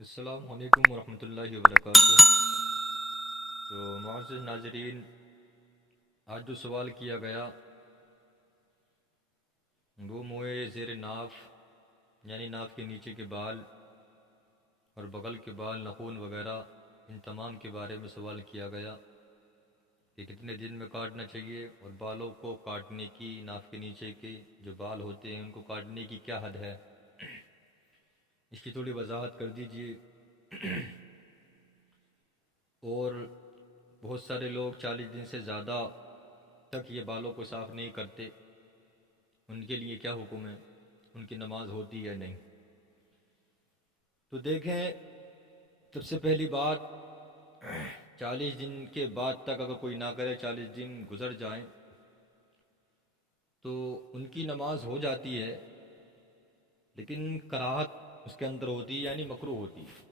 السلام علیکم ورحمۃ اللہ وبرکاتہ۔ تو معزز ناظرین، آج جو سوال کیا گیا وہ موئے زیر ناف یعنی ناف کے نیچے کے بال اور بغل کے بال، ناخن وغیرہ، ان تمام کے بارے میں سوال کیا گیا کہ کتنے دن میں کاٹنا چاہیے، اور بالوں کو کاٹنے کی، ناف کے نیچے کے جو بال ہوتے ہیں ان کو کاٹنے کی کیا حد ہے، اس کی تھوڑی وضاحت کر دیجئے۔ اور بہت سارے لوگ 40 دن سے زیادہ تک یہ بالوں کو صاف نہیں کرتے، ان کے لیے کیا حکم ہے، ان کی نماز ہوتی ہے نہیں؟ تو دیکھیں، سب سے پہلی بات، 40 دن کے بعد تک اگر کوئی نہ کرے، 40 دن گزر جائیں تو ان کی نماز ہو جاتی ہے، لیکن کراہت اس کے اندر ہوتی ہے، یعنی مکروہ ہوتی ہے۔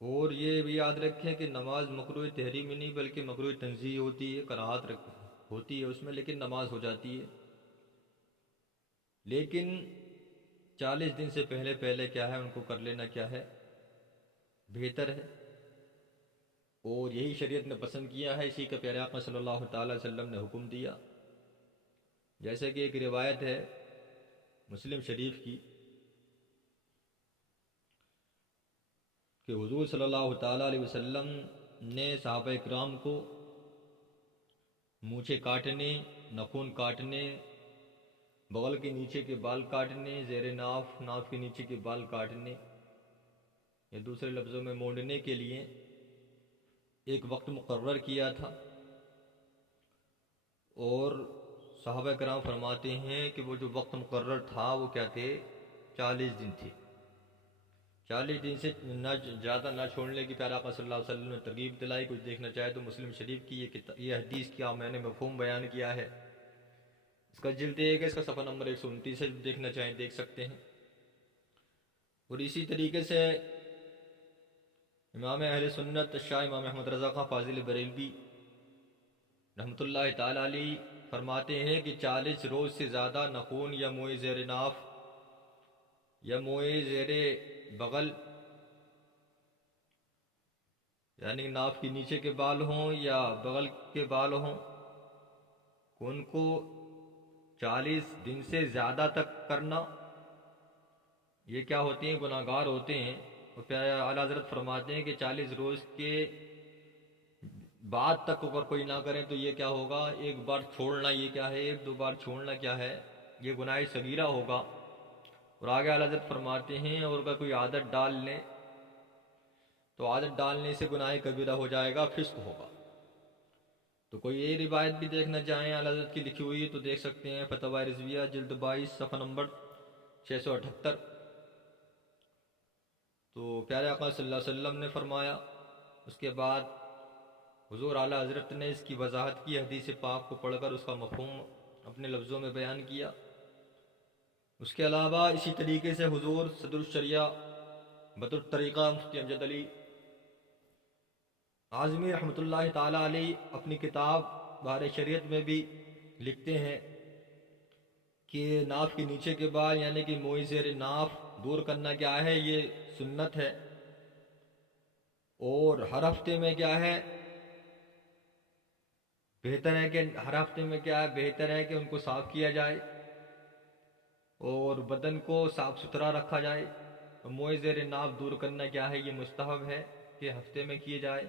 اور یہ بھی یاد رکھیں کہ نماز مکروہ تحریمی نہیں بلکہ مکروہ تنزیہی ہوتی ہے، کراہت ہوتی ہے اس میں، لیکن نماز ہو جاتی ہے۔ لیکن 40 دن سے پہلے پہلے کیا ہے، ان کو کر لینا کیا ہے، بہتر ہے، اور یہی شریعت نے پسند کیا ہے، اسی کا پیارے آقا صلی اللہ تعالی وسلم نے حکم دیا۔ جیسے کہ ایک روایت ہے مسلم شریف کی کہ حضور صلی اللہ تعالی علیہ وسلم نے صحابہ اکرام کو مونچھیں کاٹنے، ناخن کاٹنے، بغل کے نیچے کے بال کاٹنے، زیر ناف، ناف کے نیچے کے بال کاٹنے، یا دوسرے لفظوں میں مونڈنے کے لیے ایک وقت مقرر کیا تھا۔ اور صحابہ کرام فرماتے ہیں کہ وہ جو وقت مقرر تھا وہ کیا تھے، 40 دن تھے۔ 40 دن سے نہ زیادہ نہ چھوڑنے کی پیارا آقا صلی اللہ علیہ وسلم نے ترغیب دلائی۔ کچھ دیکھنا چاہے تو مسلم شریف کی یہ حدیث کیا میں نے مفہوم بیان کیا ہے، اس کا جلد 1 ہے، اس کا صفحہ نمبر 129 ہے، دیکھنا چاہیں دیکھ سکتے ہیں۔ اور اسی طریقے سے امام اہل سنت شاہ امام احمد رضا خان فاضل بریلوی رحمۃ اللہ تعالی علیہ فرماتے ہیں کہ 40 روز سے زیادہ ناخن یا موئے زیر ناف یا موئے زیر بغل، یعنی ناف کے نیچے کے بال ہوں یا بغل کے بال ہوں، ان کو 40 دن سے زیادہ تک کرنا، یہ کیا ہوتے ہیں، گناہ گار ہوتے ہیں۔ اور پیارے اعلیٰ حضرت فرماتے ہیں کہ 40 روز کے بعد تک اگر کوئی نہ کرے تو یہ کیا ہوگا، ایک بار چھوڑنا، یہ کیا ہے، 1-2 بار چھوڑنا کیا ہے، یہ گناہ صغیرہ ہوگا۔ اور آگے اعلیٰ حضرت فرماتے ہیں اور اگر کوئی عادت ڈال لے تو عادت ڈالنے سے گناہ کبیرہ ہو جائے گا، فسق ہوگا۔ تو کوئی یہ روایت بھی دیکھنا چاہیں اعلیٰ حضرت کی لکھی ہوئی تو دیکھ سکتے ہیں، فتاوی رضویہ جلد 22 صفحہ نمبر 678۔ تو پیارے آقا صلی اللہ علیہ وسلم نے فرمایا، اس کے بعد حضور اعلیٰ حضرت نے اس کی وضاحت کی، حدیث پاک کو پڑھ کر اس کا مفہوم اپنے لفظوں میں بیان کیا۔ اس کے علاوہ اسی طریقے سے حضور صدر الشریعہ بدر الطریقہ مفتی امجد علی اعظمی رحمۃ اللہ تعالی علیہ اپنی کتاب بہار شریعت میں بھی لکھتے ہیں کہ ناف کے نیچے کے بال یعنی کہ موئے زیر ناف دور کرنا کیا ہے، یہ سنت ہے، اور ہر ہفتے میں کیا ہے، بہتر ہے کہ ہر ہفتے میں کیا ہے، بہتر ہے کہ ان کو صاف کیا جائے اور بدن کو صاف ستھرا رکھا جائے۔ موئے زیر ناف دور کرنا کیا ہے، یہ مستحب ہے کہ ہفتے میں کیے جائے۔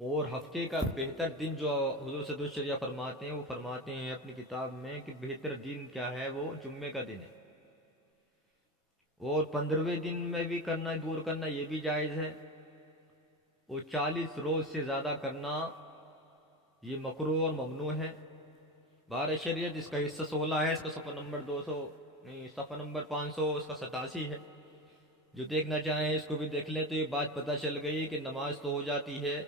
اور ہفتے کا بہتر دن جو حضور صدر الشریعہ فرماتے ہیں، وہ فرماتے ہیں اپنی کتاب میں کہ بہتر دن کیا ہے، وہ جمعے کا دن ہے۔ اور 15ویں دن میں بھی کرنا، دور کرنا، یہ بھی جائز ہے۔ اور 40 روز سے زیادہ کرنا یہ مکروہ اور ممنوع ہے۔ بہار شریعت اس کا حصہ 16 ہے، اس کا صفحہ نمبر 200 نہیں، صفحہ نمبر 587 ہے۔ جو دیکھنا چاہیں اس کو بھی دیکھ لیں۔ تو یہ بات پتہ چل گئی کہ نماز تو ہو جاتی ہے،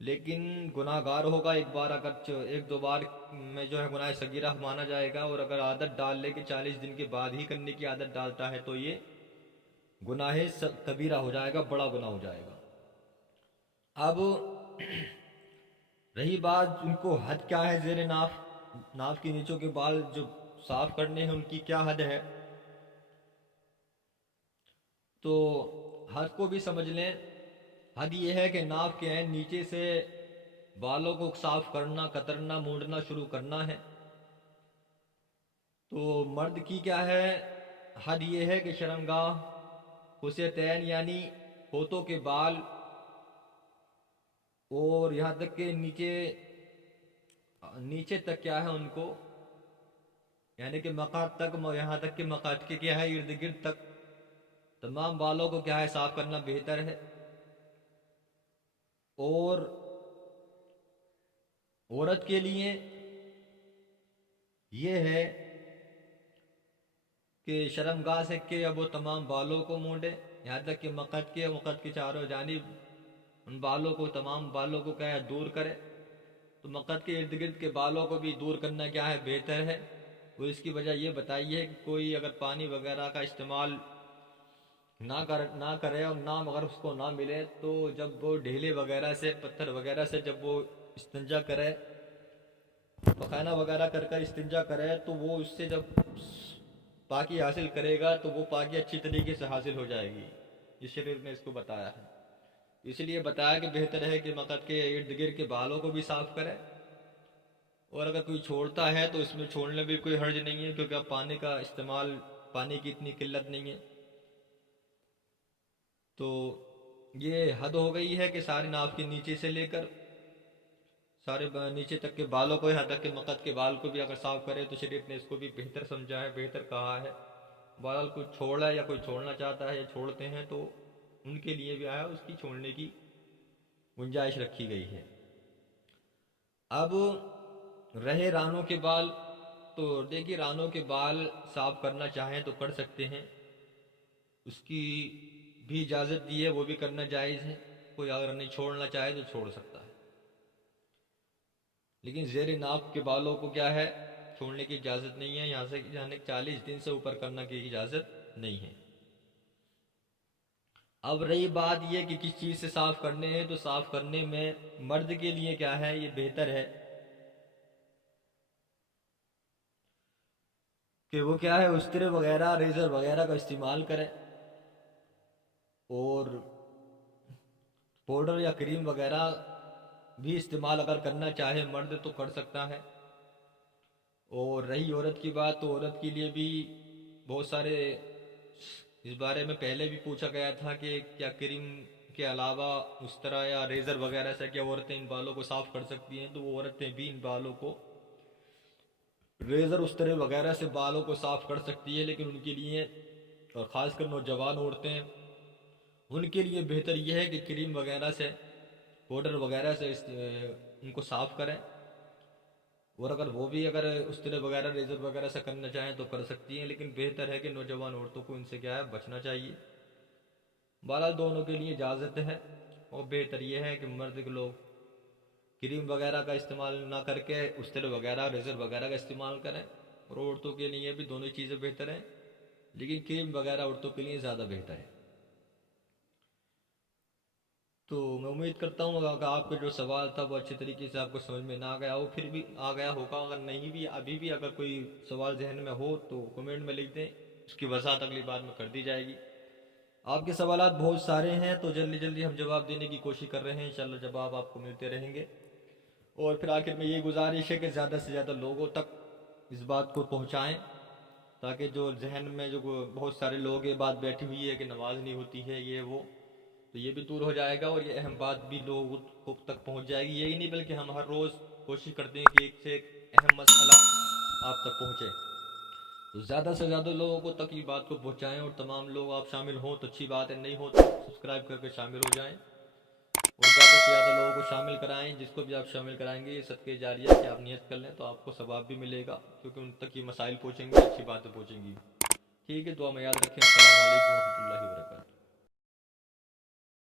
لیکن گناہ گار ہوگا ایک بار، اگر 1-2 بار میں جو ہے گناہ صغیرہ مانا جائے گا، اور اگر عادت ڈال لے کہ 40 دن کے بعد ہی کرنے کی عادت ڈالتا ہے تو یہ گناہ کبیرہ ہو جائے گا، بڑا گناہ ہو جائے گا۔ اب رہی بات ان کو حد کیا ہے، زیر ناف، ناف کے نیچوں کے بال جو صاف کرنے ہیں ان کی کیا حد ہے، تو حد کو بھی سمجھ لیں. حد یہ ہے کہ ناف کے عین نیچے سے بالوں کو صاف کرنا، کترنا، مونڈنا شروع کرنا ہے. تو مرد کی کیا ہے حد، یہ ہے کہ شرمگاہ، خصیتین یعنی ہونٹوں کے بال، اور یہاں تک کہ نیچے تک کیا ہے ان کو، یعنی کہ مقاط تک، یہاں تک کہ مقاط کے کیا ہے ارد گرد تک تمام بالوں کو کیا ہے صاف کرنا بہتر ہے. اور عورت کے لیے یہ ہے کہ شرمگاہ سے کہ اب وہ تمام بالوں کو مونڈے، یہاں تک کہ مقد کے چاروں جانب ان بالوں کو، تمام بالوں کو کیا ہے دور کرے. تو مقد کے ارد گرد کے بالوں کو بھی دور کرنا کیا ہے بہتر ہے. اور اس کی وجہ یہ بتائی ہے کہ کوئی اگر پانی وغیرہ کا استعمال نہ کرے اور نہ اگر اس کو نہ ملے، تو جب وہ ڈھیلے وغیرہ سے، پتھر وغیرہ سے جب وہ استنجا کرے، پخانہ وغیرہ کر استنجا کرے، تو وہ اس سے جب پاکی حاصل کرے گا تو وہ پاکی اچھی طریقے سے حاصل ہو جائے گی. اس شریف نے اس کو بتایا ہے. اس لیے بتایا کہ بہتر ہے کہ مقد کے ارد گرد کے بالوں کو بھی صاف کرے. اور اگر کوئی چھوڑتا ہے تو اس میں چھوڑنے بھی کوئی حرج نہیں ہے، کیونکہ اب پانی کا استعمال، پانی کی اتنی قلت نہیں ہے. تو یہ حد ہو گئی ہے کہ سارے ناف کے نیچے سے لے کر سارے نیچے تک کے بالوں کو، یہاں تک کہ مقد کے بال کو بھی اگر صاف کرے تو شریف نے اس کو بھی بہتر سمجھا ہے، بہتر کہا ہے. بال کو چھوڑا یا کوئی چھوڑنا چاہتا ہے یا چھوڑتے ہیں تو ان کے لیے بھی آیا اس کی چھوڑنے کی گنجائش رکھی گئی ہے. اب رہے رانوں کے بال، تو دیکھیے رانوں کے بال صاف کرنا چاہیں تو کر سکتے ہیں، اس کی بھی اجازت دی ہے، وہ بھی کرنا جائز ہے. کوئی اگر نہیں چھوڑنا چاہے تو چھوڑ سکتا ہے، لیکن زیر ناف کے بالوں کو کیا ہے چھوڑنے کی اجازت نہیں ہے. یہاں سے 40 دن سے اوپر کرنا کی اجازت نہیں ہے. اب رہی بات یہ کہ کس چیز سے صاف کرنے ہیں، تو صاف کرنے میں مرد کے لیے کیا ہے یہ بہتر ہے کہ وہ کیا ہے استرے وغیرہ، ریزر وغیرہ کا استعمال کرے، اور پاؤڈر یا کریم وغیرہ بھی استعمال اگر کرنا چاہے مرد تو کر سکتا ہے. اور رہی عورت کی بات، تو عورت کے لیے بھی بہت سارے اس بارے میں پہلے بھی پوچھا گیا تھا کہ کیا کریم کے علاوہ استرا یا ریزر وغیرہ سے کیا عورتیں ان بالوں کو صاف کر سکتی ہیں. تو وہ عورتیں بھی ان بالوں کو ریزر استرے وغیرہ سے بالوں کو صاف کر سکتی ہے، لیکن ان کے لیے، اور خاص کر نوجوان عورتیں، ان کے لیے بہتر یہ ہے کہ کریم وغیرہ سے، پاؤڈر وغیرہ سے ان کو صاف کریں. اور اگر وہ بھی اگر استرے وغیرہ، ریزر وغیرہ سے کرنا چاہیں تو کر سکتی ہیں، لیکن بہتر ہے کہ نوجوان عورتوں کو ان سے کیا ہے بچنا چاہیے. بہرحال دونوں کے لیے اجازت ہے، اور بہتر یہ ہے کہ مرد کے لوگ کریم وغیرہ کا استعمال نہ کر کے استرے وغیرہ، ریزر وغیرہ کا استعمال کریں. اور عورتوں کے لیے بھی دونوں چیزیں بہتر ہیں، لیکن کریم وغیرہ عورتوں کے لیے زیادہ بہتر ہے. تو میں امید کرتا ہوں کہ آپ کا جو سوال تھا وہ اچھے طریقے سے آپ کو سمجھ میں نہ آ گیا ہو، پھر بھی آ گیا ہوگا. اگر نہیں بھی ابھی بھی اگر کوئی سوال ذہن میں ہو تو کمنٹ میں لکھ دیں، اس کی وضاحت اگلی بار میں کر دی جائے گی. آپ کے سوالات بہت سارے ہیں تو جلدی ہم جواب دینے کی کوشش کر رہے ہیں، انشاءاللہ جواب آپ کو ملتے رہیں گے. اور پھر آخر میں یہ گزارش ہے کہ زیادہ سے زیادہ لوگوں تک اس بات کو پہنچائیں، تاکہ جو ذہن میں جو بہت سارے لوگ یہ بات بیٹھی ہوئی ہے کہ نماز نہیں ہوتی ہے یہ وہ، تو یہ بھی دور ہو جائے گا، اور یہ اہم بات بھی لوگوں تک پہنچ جائے گی. یہی نہیں بلکہ ہم ہر روز کوشش کرتے ہیں کہ ایک سے ایک اہم مسئلہ آپ تک پہنچے. تو زیادہ سے زیادہ لوگوں کو تک یہ بات کو پہنچائیں، اور تمام لوگ آپ شامل ہوں تو اچھی بات ہے، نہیں ہو تو سبسکرائب کر کے شامل ہو جائیں، اور زیادہ سے زیادہ لوگوں کو شامل کرائیں. جس کو بھی آپ شامل کرائیں گے یہ صدقہ جاریہ کہ آپ نیت کر لیں تو آپ کو ثواب بھی ملے گا، کیونکہ ان تک یہ مسائل پہنچیں گے، اچھی باتیں پہنچیں گی. ٹھیک ہے، دعا میں یاد رکھیں. السلام علیکم ورحمۃ اللہ وبرکاتہ.